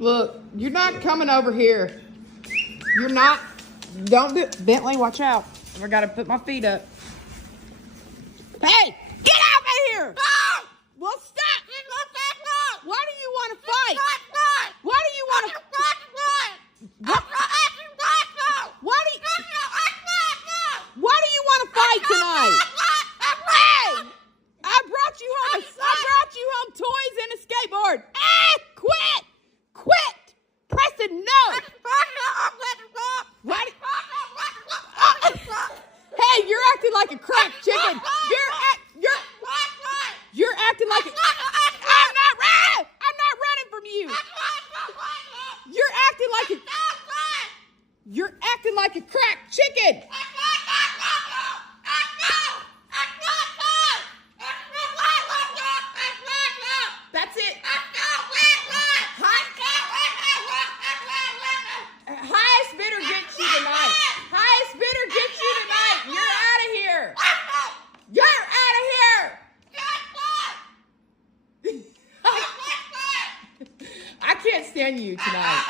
Look, you're not coming over here. You're not. Don't do it. Bentley, watch out. I gotta put my feet up. Hey, get out of here! Well, stop! Why do you want to fight? Why do you want to? Why do you want to fight tonight? Hey, I brought you home. I brought you home toys and a skateboard. Quit, Preston. No. Why? Hey, you're acting like a cracked chicken. You're acting like a. I'm not running from you. You're acting like a cracked chicken. That's it. Highest bidder gets you tonight. Highest bidder gets you tonight. You're out of here. You're out of here. I can't stand you tonight.